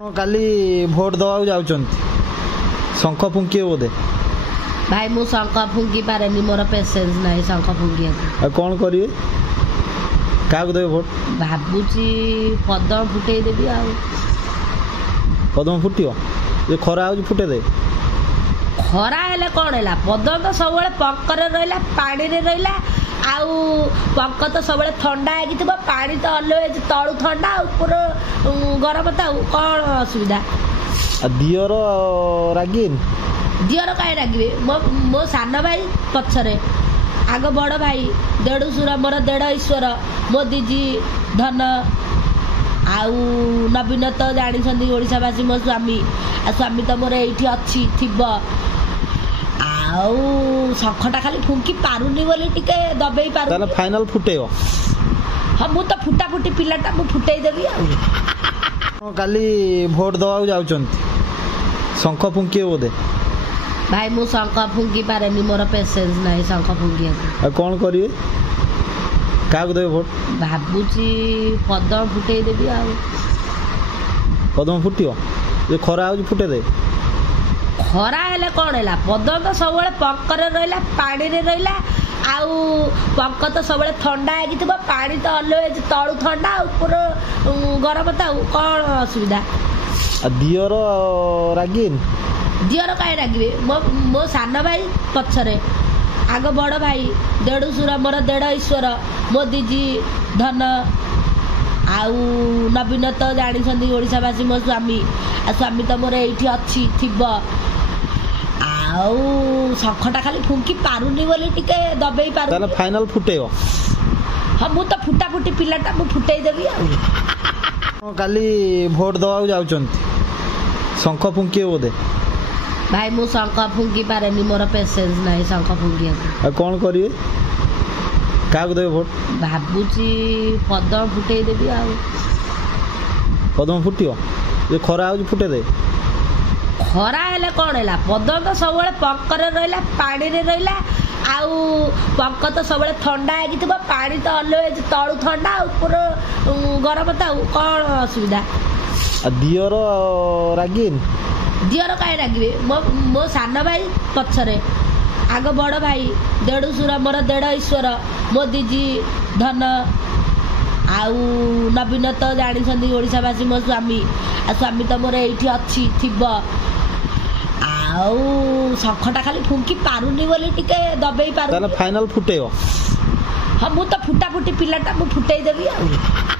काली vote दवा जाउचंती शंख फुंकी बोधे भाई मु शंख फुंकी पारे मोर पेसेंस नहीं शंख फुंकी कौन करिए क्या देवे भोट भाबुची पदम फुटे देबी आ पदम फुटियो ये खरा हो फुटे दे खरा हेले कौन है पदम तो सब पंकरे रहा पानी रे रहा आउ पंक तो सब ठंडा है पानी तो अलवेज तलु ठंडा ऊपर गरम था कौन असुविधा दियर रागिन दियर कहीं रागे मो सान भाई पछरे आग बड़ भाई देढ़ुसुर मोर देढ़ ईश्वर मोदी जी धन आउ नवीन तो जानी ओडावासी मो स्वामी स्वामी तो मोर ये अच्छी थी आउ शंखटा खाली फुंकी पारुनी बोली टिके दबेई पारु ताले फाइनल फुटेयो हां मु तो फुटा फुटी पिलाटा मु फुटेई देबी आ काली भोट दवा जाउचंती शंख फुंकी बोधे भाई मु शंख फुंकी पारे मोर पेसेंस नहीं शंख फुंकी कौन करिए क्या देवे भोट भाबुची पदम फुटेई देबी आ पदम फुटियो ये खरा हो फुटे दे खरा हेले कौन है पदम तो सब पंकरे रहा पानी रे रहा आउ पंक तो सब ठंडा है पानी तो अलवेज तलु ठंडा ऊपर गरम था कौन असुविधा दियर रागिन दियर कहीं रागे मो सान भाई पछरे आग बड़ भाई देढ़ुसुर मोर देढ़ ईश्वर मोदी जी धन आउ नवीन तो जानी ओडावासी मो स्वामी स्वामी तो मोर ये अच्छी थी आउ शंखटा खाली फुंकी पारुनी बोली टिके दबेई पारु ताले फाइनल फुटेयो हां मु तो फुटा फुटी पिलाटा मु फुटेई देबी आ काली भोट दवा जाउचंती शंख फुंकी बोधे भाई मु शंख फुंकी पारे मोर पेसेंस नहीं शंख फुंकी कौन करिए क्या देवे भोट भाबुची पदम फुटेई देबी आ पदम फुटियो ये खरा हो फुटे दे खरा हेले कौन है पदम तो सब पंकरे रहा पानी रे रहा आउ पंक तो सब ठंडा है पानी तो अलवेज तलु ठंडा ऊपर गरम था कौन असुविधा दियर रागिन दियर कहीं रागे मो सान भाई पछरे आग बड़ भाई देढ़ुसुर मोर देढ़ ईश्वर मोदी जी धन आउ नवीन तो जानी ओडावासी मो स्वामी स्वामी तो मोर ये अच्छी थी आउ शंखटा खाली फुंकी पारुनी बोली टिके दबेई पारु ताले फाइनल फुटेयो हां मु तो फुटा फुटी पिलाटा मु फुटेई देबी आ